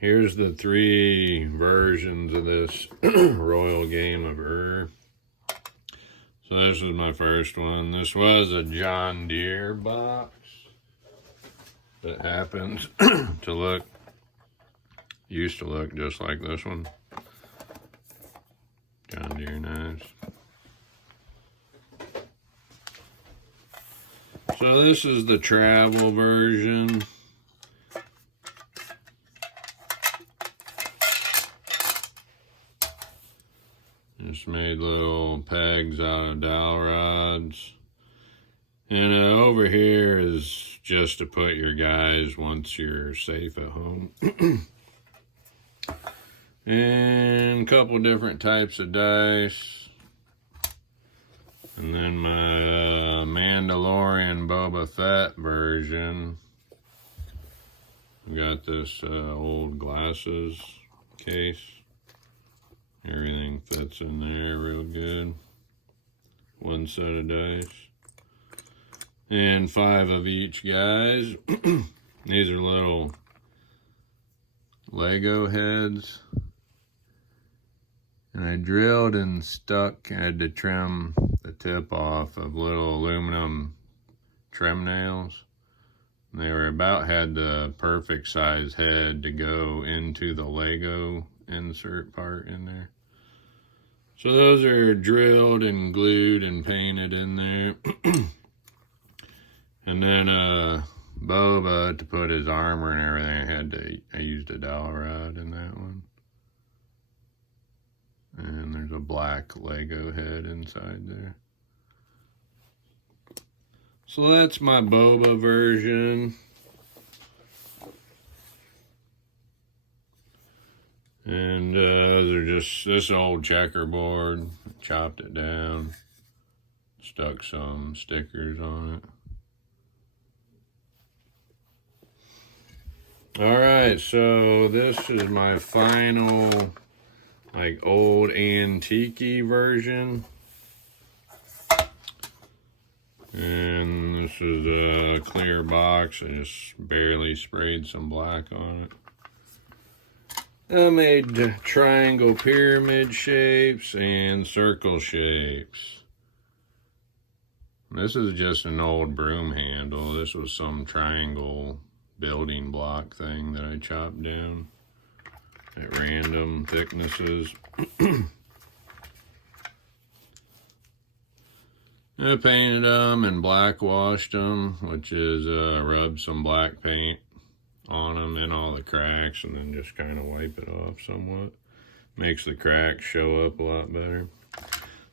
Here's the 3 versions of this Royal Game of Ur. So this was my first one. This was a John Deere box that happens to used to look just like this one. John Deere knives. So this is the travel version. Just made little pegs out of dowel rods. And over here is just to put your guys once you're safe at home. And a couple different types of dice. And then my Mandalorian Boba Fett version. We got this old glasses case. Everything fits in there real good. 1 set of dice. And 5 of each, guys. These are little Lego heads. And I drilled and stuck, had to trim the tip off of little aluminum trim nails. And they were had the perfect size head to go into the Lego insert part in there. So those are drilled and glued and painted in there. And then Boba, to put his armor and everything, I used a dowel rod in that one. And there's a black Lego head inside there. So that's my Boba version. And those are just this old checkerboard. Chopped it down. Stuck some stickers on it. Alright, so this is my final, like, old antique version. And this is a clear box. I just barely sprayed some black on it. I made triangle pyramid shapes and circle shapes. This is just an old broom handle. This was some triangle building block thing that I chopped down at random thicknesses. I painted them and black washed them, which is rubbed some black paint on them in all the cracks and then just kind of wipe it off somewhat. Makes the cracks show up a lot better.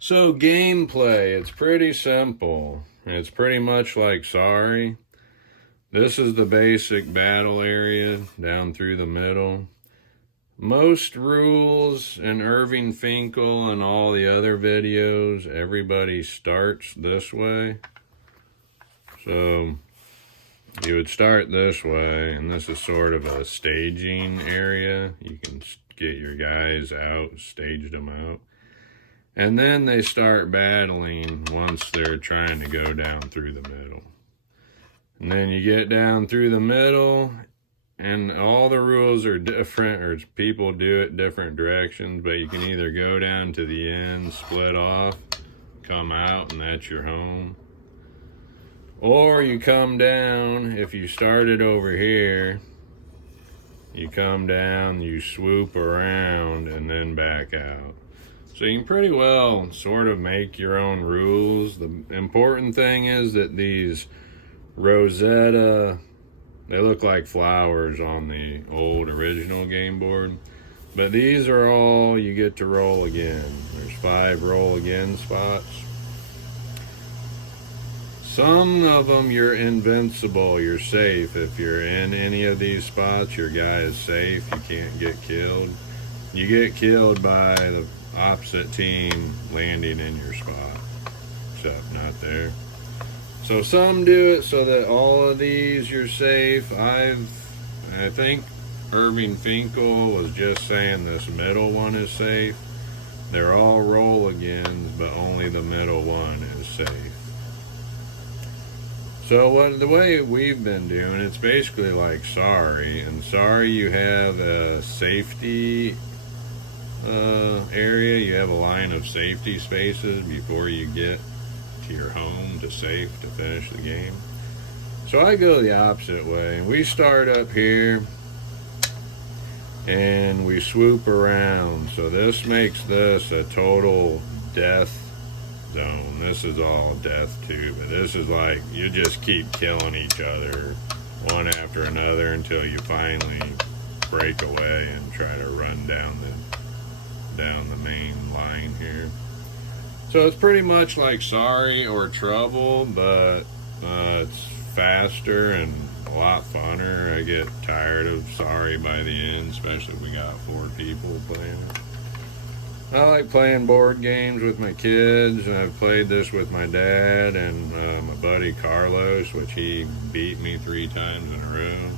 So gameplay, it's pretty simple. It's pretty much like Sorry. This is the basic battle area down through the middle. Most rules in Irving Finkel and all the other videos, everybody starts this way. So you would start this way, and this is sort of a staging area. You can get your guys out, stage them out. And then they start battling once they're trying to go down through the middle. And then you get down through the middle, and all the rules are different, or people do it different directions, but you can either go down to the end, split off, come out, and that's your home. Or you come down, if you started over here, you come down, you swoop around, and then back out. So you can pretty well sort of make your own rules. The important thing is that these Rosetta, they look like flowers on the old original game board. But these are all you get to roll again. There's 5 roll again spots. Some of them you're invincible, you're safe. If you're in any of these spots, your guy is safe, you can't get killed. You get killed by the opposite team landing in your spot, except not there. So some do it so that all of these you're safe. I think Irving Finkel was just saying this middle one is safe. They're all roll agains, but only the middle one is safe. So the way we've been doing, it's basically like Sorry. And Sorry, you have a safety area. You have a line of safety spaces before you get to your home to safe to finish the game. So I go the opposite way. We start up here and we swoop around. So this makes this a total death zone. This is all death too, but this is like you just keep killing each other one after another until you finally break away and try to run down the main line here. So it's pretty much like Sorry or Trouble, but it's faster and a lot funner. I get tired of Sorry by the end, especially if we got 4 people playing it. I like playing board games with my kids. I've played this with my dad and my buddy Carlos, which he beat me 3 times in a row.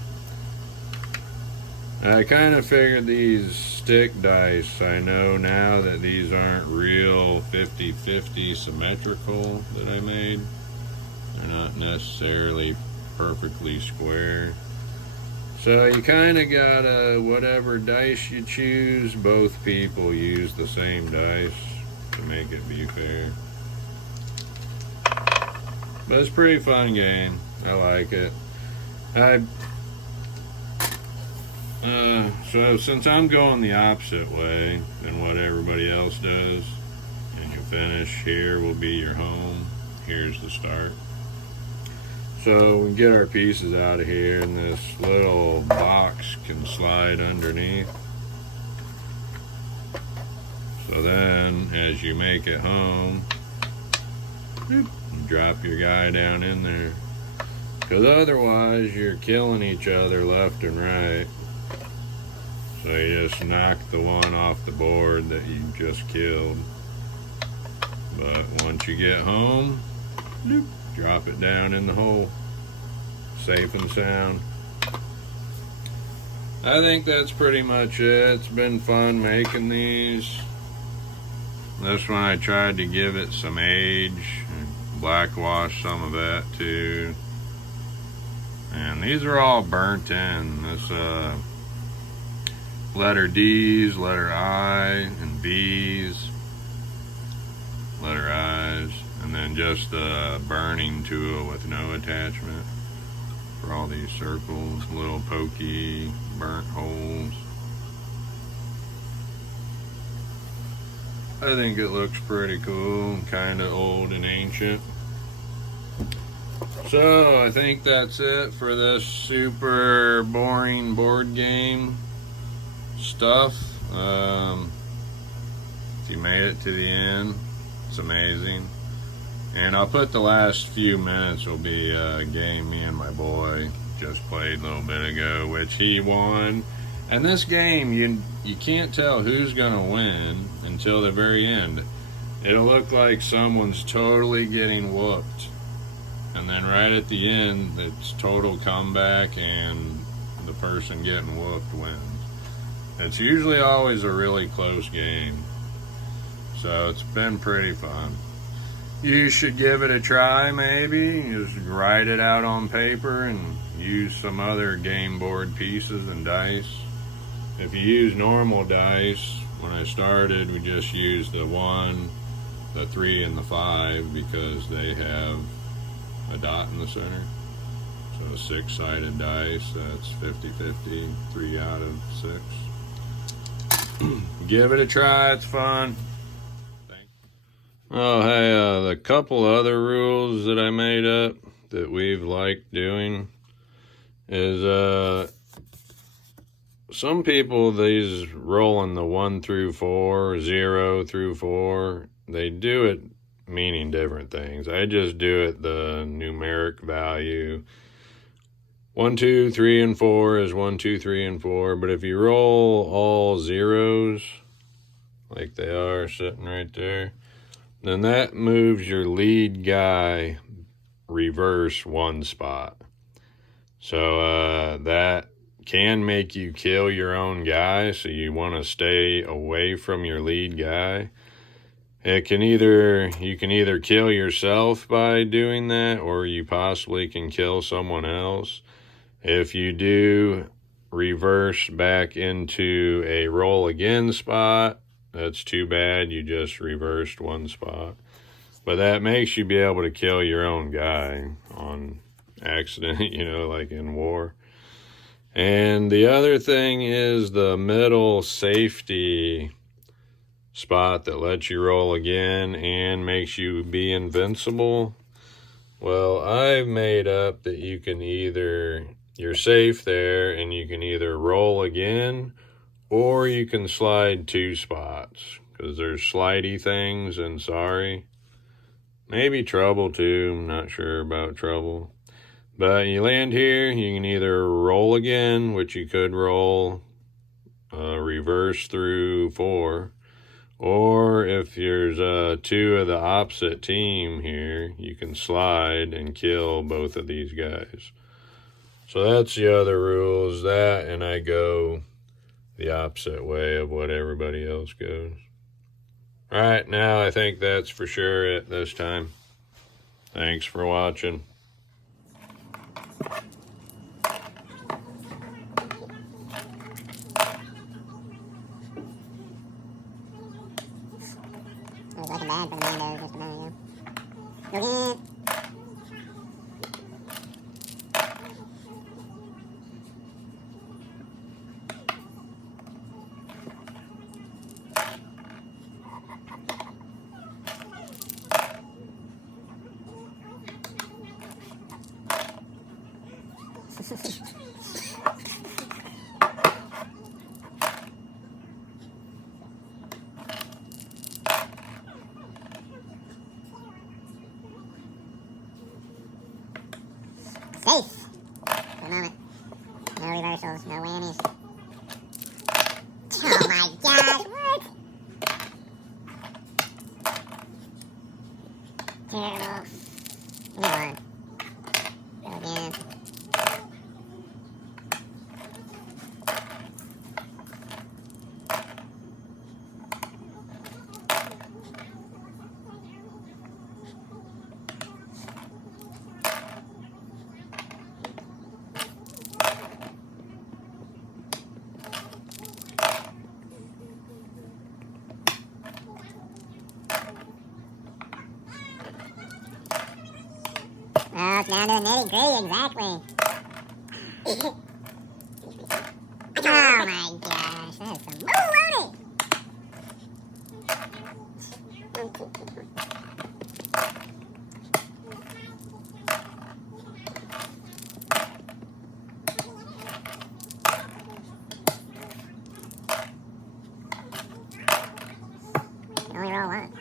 I kind of figured these stick dice, I know now that these aren't real 50-50 symmetrical that I made. They're not necessarily perfectly square. So you kind of gotta, whatever dice you choose, both people use the same dice to make it be fair. But it's a pretty fun game. I like it. So since I'm going the opposite way than what everybody else does, and you finish here will be your home. Here's the start. So we get our pieces out of here, and this little box can slide underneath. So then, as you make it home, drop your guy down in there. Because otherwise, you're killing each other left and right. So you just knock the one off the board that you just killed. But once you get home, drop it down in the hole. Safe and sound. I think that's pretty much it. It's been fun making these. This one I tried to give it some age. Blackwash some of that too. And these are all burnt in. This letter D's, letter I, and B's, letter I's, and then just the burning tool with no attachment for all these circles, little pokey burnt holes. I think it looks pretty cool, kind of old and ancient. So I think that's it for this super boring board game stuff. If you made it to the end, it's amazing. And I'll put the last few minutes will be a game me and my boy just played a little bit ago, which he won. And this game, you can't tell who's gonna win until the very end. It'll look like someone's totally getting whooped, and then right at the end, it's total comeback, and the person getting whooped wins. It's usually always a really close game, so it's been pretty fun. You should give it a try, maybe. Just write it out on paper and use some other game board pieces and dice. If you use normal dice, when I started, we just used the 1, the 3, and the 5 because they have a dot in the center. So a 6-sided dice, that's 50-50, 3 out of 6. Give it a try, it's fun. Oh, hey, the couple other rules that I made up that we've liked doing is, some people, these rolling the 1 through 4, 0 through 4, they do it meaning different things. I just do it the numeric value. 1, 2, 3, and 4 is 1, 2, 3, and 4. But if you roll all zeros, like they are sitting right there, then that moves your lead guy reverse 1 spot. So that can make you kill your own guy, so you want to stay away from your lead guy. you can either kill yourself by doing that, or you possibly can kill someone else. If you do reverse back into a roll again spot, that's too bad. You just reversed one spot. But that makes you be able to kill your own guy on accident, like in war. And the other thing is the middle safety spot that lets you roll again and makes you be invincible. Well, I've made up that you're safe there and you can either roll again or you can slide 2 spots, because there's slidey things and sorry. Maybe trouble too, I'm not sure about trouble. But you land here, you can either roll again, which you could roll reverse through 4. Or if there's 2 of the opposite team here, you can slide and kill both of these guys. So that's the other rules. That, and I go the opposite way of what everybody else goes. All right, now I think that's for sure it this time. Thanks for watching. It was looking bad for the windows just a minute ago. Go again. Safe. For the moment. No reversals, no whammies. Oh my gosh, what? Terrible. Come on. Go again. Oh, it's down to the nitty gritty, exactly. Oh my gosh, that is some baloney. Only roll one.